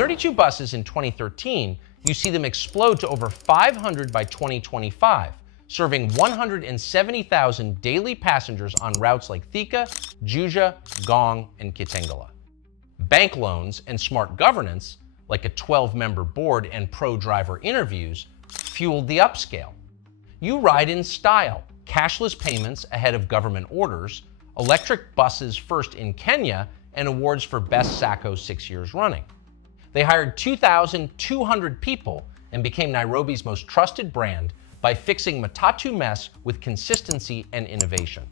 32 buses in 2013, you see them explode to over 500 by 2025, serving 170,000 daily passengers on routes like Thika, Juja, Gong, and Kitengela. Bank loans and smart governance, like a 12-member board and pro-driver interviews, fueled the upscale. You ride in style, cashless payments ahead of government orders, electric buses first in Kenya, and awards for Best Sacco 6 years running. They hired 2,200 people and became Nairobi's most trusted brand by fixing matatu mess with consistency and innovation.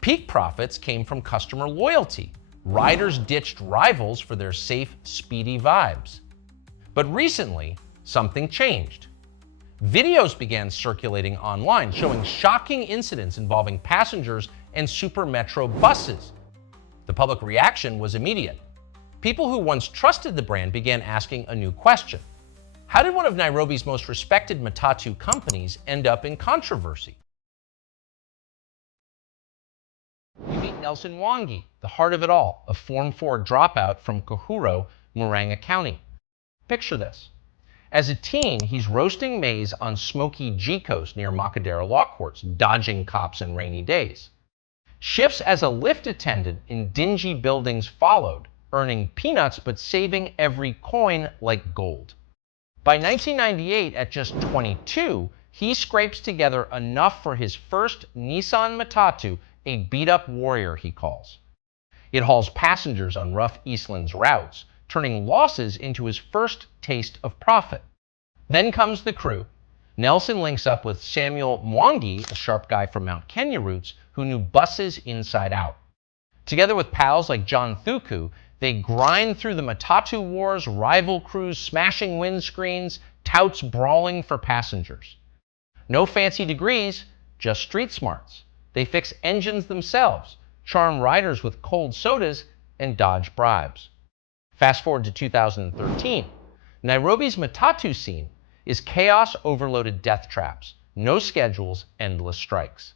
Peak profits came from customer loyalty. Riders ditched rivals for their safe, speedy vibes. But recently, something changed. Videos began circulating online showing shocking incidents involving passengers and Super Metro buses. The public reaction was immediate. People who once trusted the brand began asking a new question. How did one of Nairobi's most respected matatu companies end up in controversy? You meet Nelson Mwangi, the heart of it all, a Form 4 dropout from Kahuro, Murang'a County. Picture this. As a teen, he's roasting maize on smoky G-Coast near Makadara Law Courts, dodging cops and rainy days. Shifts as a lift attendant in dingy buildings followed, earning peanuts but saving every coin like gold. By 1998, at just 22, he scrapes together enough for his first Nissan Matatu, a beat-up warrior he calls. It hauls passengers on rough Eastlands routes, turning losses into his first taste of profit. Then comes the crew. Nelson links up with Samuel Mwangi, a sharp guy from Mount Kenya roots who knew buses inside out. Together with pals like John Thuku, they grind through the matatu wars, rival crews smashing windscreens, touts brawling for passengers. No fancy degrees, just street smarts. They fix engines themselves, charm riders with cold sodas, and dodge bribes. Fast forward to 2013. Nairobi's matatu scene is chaos-overloaded death traps, no schedules, endless strikes.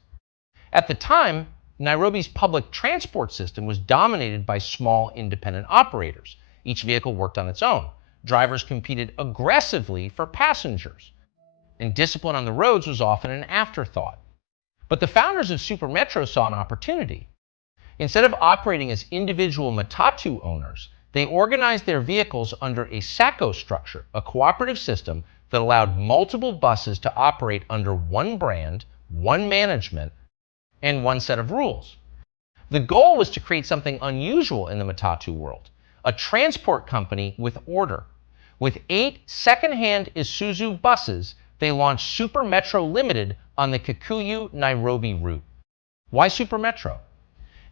At the time, Nairobi's public transport system was dominated by small independent operators. Each vehicle worked on its own. Drivers competed aggressively for passengers, and discipline on the roads was often an afterthought. But the founders of Super Metro saw an opportunity. Instead of operating as individual matatu owners, they organized their vehicles under a SACCO structure, a cooperative system that allowed multiple buses to operate under one brand, one management, and one set of rules. The goal was to create something unusual in the matatu world, a transport company with order. With 8 second-hand Isuzu buses, they launched Super Metro Limited on the Kikuyu-Nairobi route. Why Super Metro?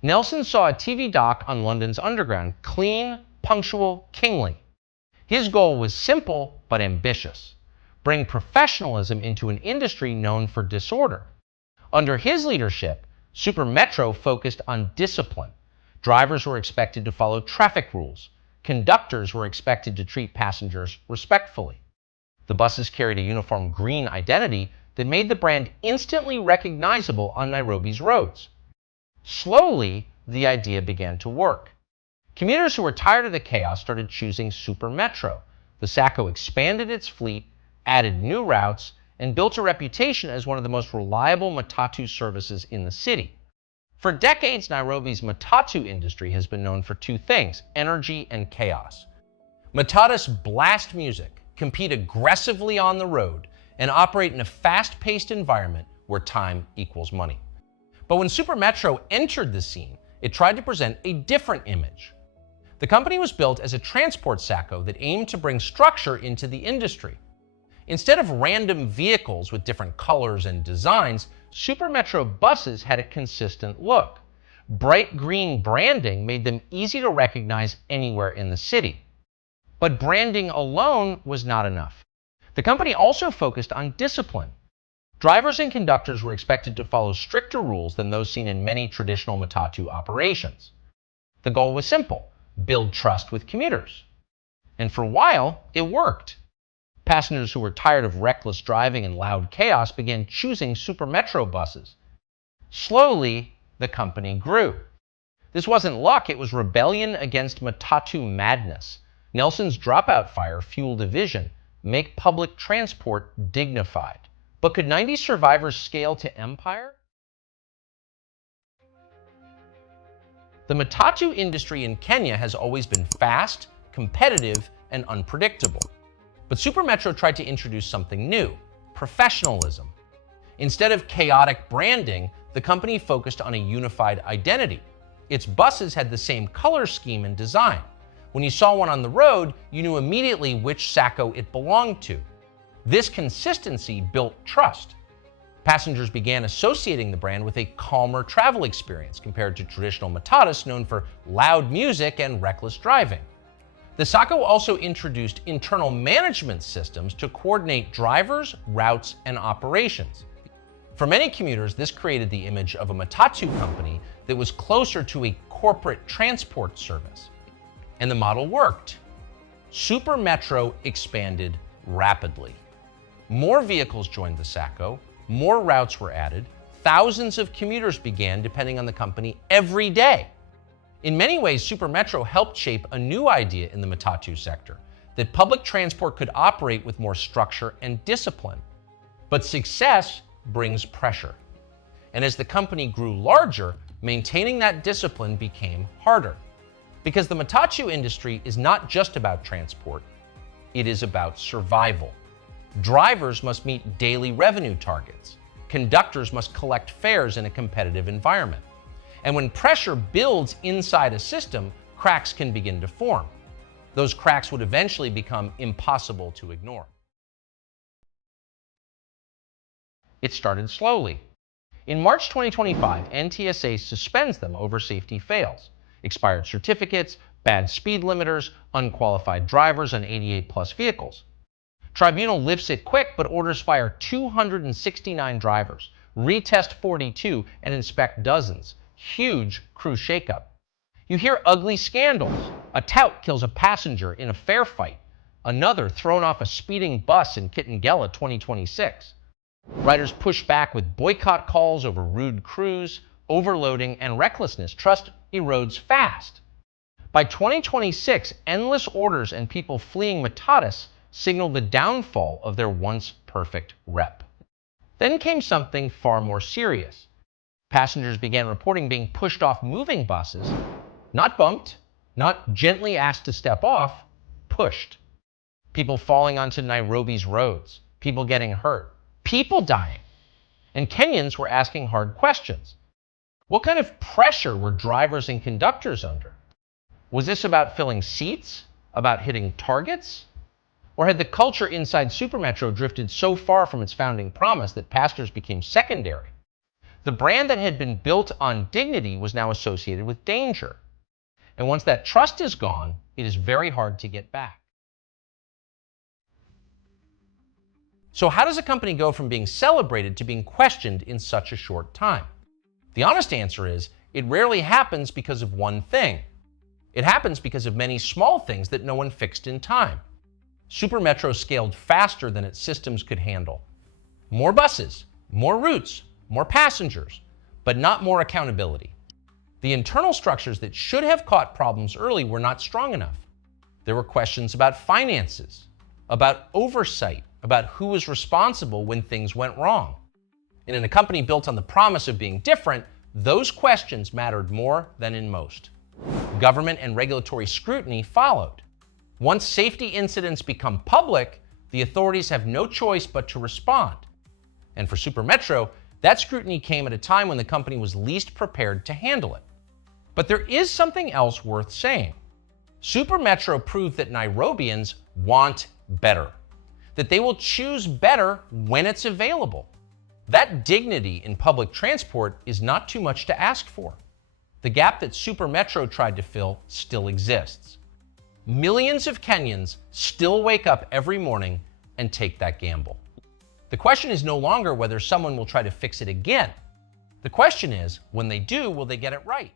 Nelson saw a TV doc on London's Underground, clean, punctual, kingly. His goal was simple but ambitious: bring professionalism into an industry known for disorder. Under his leadership, Super Metro focused on discipline. Drivers were expected to follow traffic rules. Conductors were expected to treat passengers respectfully. The buses carried a uniform green identity that made the brand instantly recognizable on Nairobi's roads. Slowly, the idea began to work. Commuters who were tired of the chaos started choosing Super Metro. The SACCO expanded its fleet, added new routes, and built a reputation as one of the most reliable matatu services in the city. For decades, Nairobi's matatu industry has been known for two things: energy and chaos. Matatus blast music, compete aggressively on the road, and operate in a fast-paced environment where time equals money. But when Super Metro entered the scene, it tried to present a different image. The company was built as a transport SACCO that aimed to bring structure into the industry. Instead of random vehicles with different colors and designs, Super Metro buses had a consistent look. Bright green branding made them easy to recognize anywhere in the city. But branding alone was not enough. The company also focused on discipline. Drivers and conductors were expected to follow stricter rules than those seen in many traditional matatu operations. The goal was simple: build trust with commuters. And for a while, it worked. Passengers who were tired of reckless driving and loud chaos began choosing Super Metro buses. Slowly, the company grew. This wasn't luck, it was rebellion against matatu madness. Nelson's dropout fire fueled a vision: make public transport dignified. But could 90 survivors scale to empire? The matatu industry in Kenya has always been fast, competitive, and unpredictable. But Supermetro tried to introduce something new: professionalism. Instead of chaotic branding, the company focused on a unified identity. Its buses had the same color scheme and design. When you saw one on the road, you knew immediately which Sacco it belonged to. This consistency built trust. Passengers began associating the brand with a calmer travel experience compared to traditional matatus known for loud music and reckless driving. The Sacco also introduced internal management systems to coordinate drivers, routes, and operations. For many commuters, this created the image of a matatu company that was closer to a corporate transport service. And the model worked. Supermetro expanded rapidly. More vehicles joined the Sacco, more routes were added, thousands of commuters began depending on the company every day. In many ways, Supermetro helped shape a new idea in the matatu sector, that public transport could operate with more structure and discipline. But success brings pressure. And as the company grew larger, maintaining that discipline became harder. Because the matatu industry is not just about transport, it is about survival. Drivers must meet daily revenue targets. Conductors must collect fares in a competitive environment. And when pressure builds inside a system, cracks can begin to form. Those cracks would eventually become impossible to ignore. It started slowly. In March 2025, NTSA suspends them over safety fails: expired certificates, bad speed limiters, unqualified drivers on 88+ vehicles. Tribunal lifts it quick, but orders fire 269 drivers, retest 42, and inspect dozens. Huge crew shakeup. You hear ugly scandals. A tout kills a passenger in a fare fight. Another thrown off a speeding bus in Kitengela 2026. Riders push back with boycott calls over rude crews, overloading, and recklessness. Trust erodes fast. By 2026, endless orders and people fleeing matatus signaled the downfall of their once perfect rep. Then came something far more serious. Passengers began reporting being pushed off moving buses, not bumped, not gently asked to step off, pushed. People falling onto Nairobi's roads, people getting hurt, people dying. And Kenyans were asking hard questions. What kind of pressure were drivers and conductors under? Was this about filling seats? About hitting targets? Or had the culture inside Supermetro drifted so far from its founding promise that passengers became secondary? The brand that had been built on dignity was now associated with danger. And once that trust is gone, it is very hard to get back. So how does a company go from being celebrated to being questioned in such a short time? The honest answer is, it rarely happens because of one thing. It happens because of many small things that no one fixed in time. Supermetro scaled faster than its systems could handle. More buses, more routes, more passengers, but not more accountability. The internal structures that should have caught problems early were not strong enough. There were questions about finances, about oversight, about who was responsible when things went wrong. And in a company built on the promise of being different, those questions mattered more than in most. Government and regulatory scrutiny followed. Once safety incidents become public, the authorities have no choice but to respond. And for Supermetro, that scrutiny came at a time when the company was least prepared to handle it. But there is something else worth saying. Supermetro proved that Nairobians want better, that they will choose better when it's available. That dignity in public transport is not too much to ask for. The gap that Supermetro tried to fill still exists. Millions of Kenyans still wake up every morning and take that gamble. The question is no longer whether someone will try to fix it again. The question is, when they do, will they get it right?